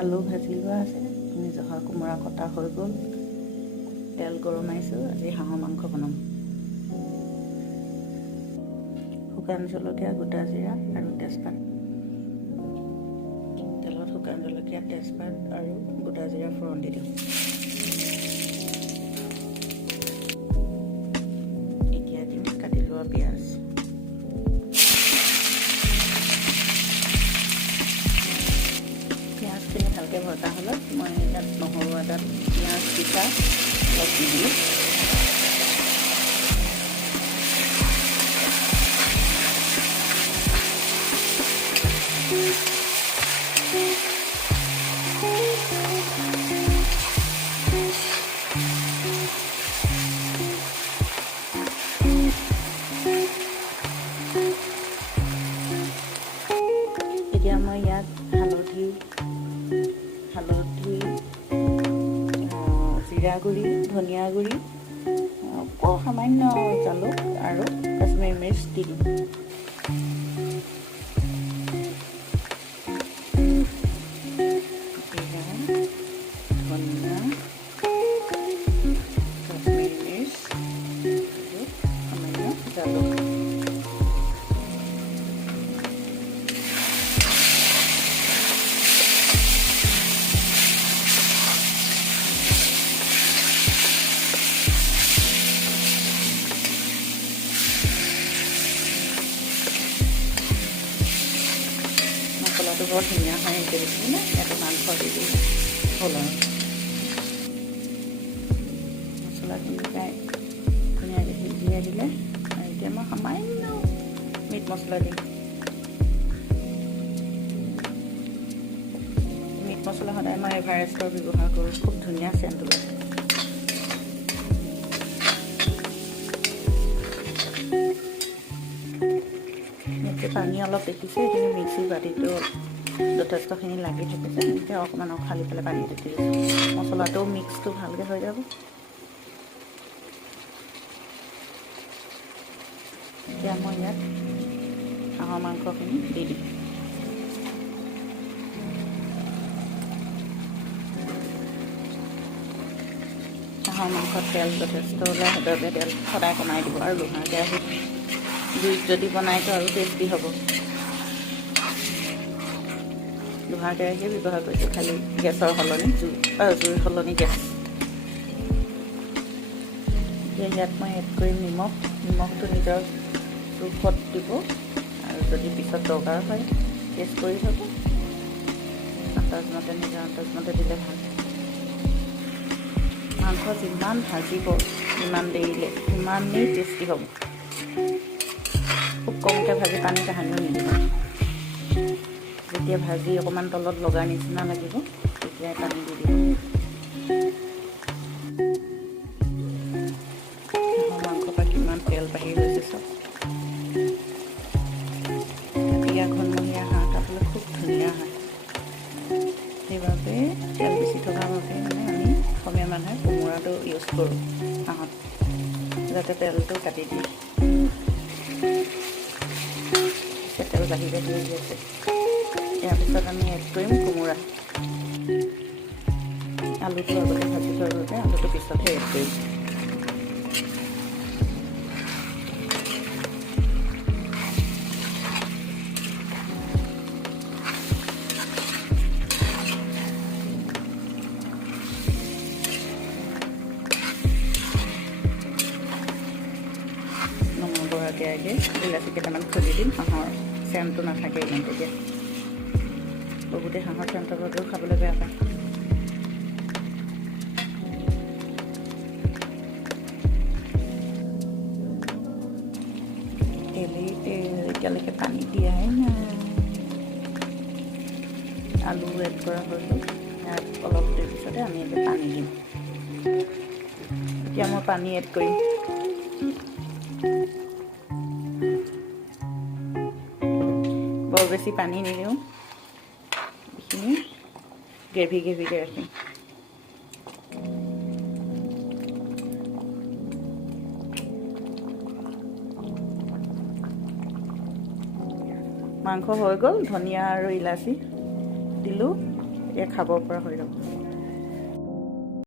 আলু ভাজি লোৱা আছে, জহা কোমোৰা কটা হৈ গ'ল। তেল গৰমাইছোঁ, আজি হাঁহৰ মাংস বনাম। শুকান জলকীয়া, গোটা জিৰা আৰু তেজপাত। তেলত শুকান জলকীয়া, তেজপাত আৰু গোটা জিৰা ফোৰণ দি দিওঁ। এতিয়া দিম কাটি লোৱা পিঁয়াজ। পিঁয়াজখিনি ভালকৈ ভজা হ'লত মই ইয়াত নহৰু আদা পিঁয়াজ পিঠা অলপ দি দিলোঁ। এতিয়া মই ইয়াত হালধি, জিৰা গুড়ি, ধনিয়া গুড়ি, সামান্য জালুক আৰু কাশ্মীৰী মিৰ্চ দি দিম। ধনিয়া, কাশ্মীৰী মিৰ্চ আৰু সামান্য জালুক। মছলাটো বৰ ধুনীয়া হয় দেখিছোঁ নে? ইয়াতে মাংস দি দিওঁ হ'ল আৰু মছলাখিনি প্ৰায় ধুনীয়াকৈ সিজিয়াই দিলে। আৰু এতিয়া মই সামান্য মিট মছলা দিম। মিট মছলা সদায় মই এভাৰেষ্টৰ ব্যৱহাৰ কৰোঁ, খুব ধুনীয়া চেণ্ট ওলায়। পানী অলপ দেখিছে, সেইখিনি মিক্সিৰ বাতিটো যথেষ্টখিনি লাগি থাকিছে। এতিয়া অকণমান খালি পেলাই পানী দি দিছোঁ, মছলাটোও মিক্সটো ভালকৈ হৈ যাব। এতিয়া মই ইয়াত হাঁহৰ মাংসখিনি দি দিম। হাঁহৰ মাংসত তেল যথেষ্ট ওলাই, সেইবাবে তেল সদায় কমাই দিব। আৰু লোহাৰ কেৰাহীত জুইত যদি বনাই তো আৰু টেষ্টি হ'ব। লোহাৰ কেৰাহীয়ে ব্যৱহাৰ কৰিছোঁ, খালি গেছৰ সলনি জুইৰ সলনি গেছ। এতিয়া ইয়াত মই এড কৰিম নিমখ। নিমখটো নিজৰ জোখত দিব, আৰু যদি পিছত দৰকাৰ হয় টেষ্ট কৰি থ'ব। আন্দাজমতে নিজৰ আন্দাজমতে দিলে ভাল। মাংস যিমান ভাজিব যিমান দেৰিলে সিমানেই টেষ্টি হ'ব। খুব কমকৈ ভাজি পানী কাহানিও নিদিব। যেতিয়া ভাজি অকণমান তলত লগাৰ নিচিনা লাগিব তেতিয়াই পানী দি দিব। মাংসৰ পৰা কিমান তেল বাঢ়ি গৈছে চব। এতিয়া ঘনমহীয়া হাঁহ খাবলৈ খুব ধুনীয়া হয়। সেইবাবে তেল বেছি থকাৰ বাবে মানে আমি অসমীয়া মানুহে কোমোৰাটো ইউজ কৰোঁ হাঁহত, যাতে তেলটো কাটি দিয়ে। তেল বাঢ়ি বাঢ়ি আছে। ইয়াৰ পিছত আমি এড কৰিম কোমোৰা। আলুটো আগতে ভাজি থোৱাৰ বাবে আলুটো পিছতহে এড কৰিম। নমবৰাকৈ আগে ইলাচি কেইটামান খুলি দিম, হাঁহৰ চেণ্টটো নাথাকে ইমান তেতিয়া। বহুতে হাঁহৰ চেণ্টৰ বাবেও খাবলৈ বেয়া পায়। এতিয়ালৈকে পানী দিয়াই নাই। আলু এড কৰা হৈ গ'ল। ইয়াত অলপ দেৰি পিছতে আমি এতিয়া পানী দিম। এতিয়া মই পানী এড কৰিম। বৰ বেছি পানী নিদিওঁ, এইখিনি গ্ৰেভিকৈ ৰাখিম। মাংস হৈ গ'ল, ধনিয়া আৰু ইলাচি দিলোঁ। এতিয়া খাব পৰা হৈ যাব।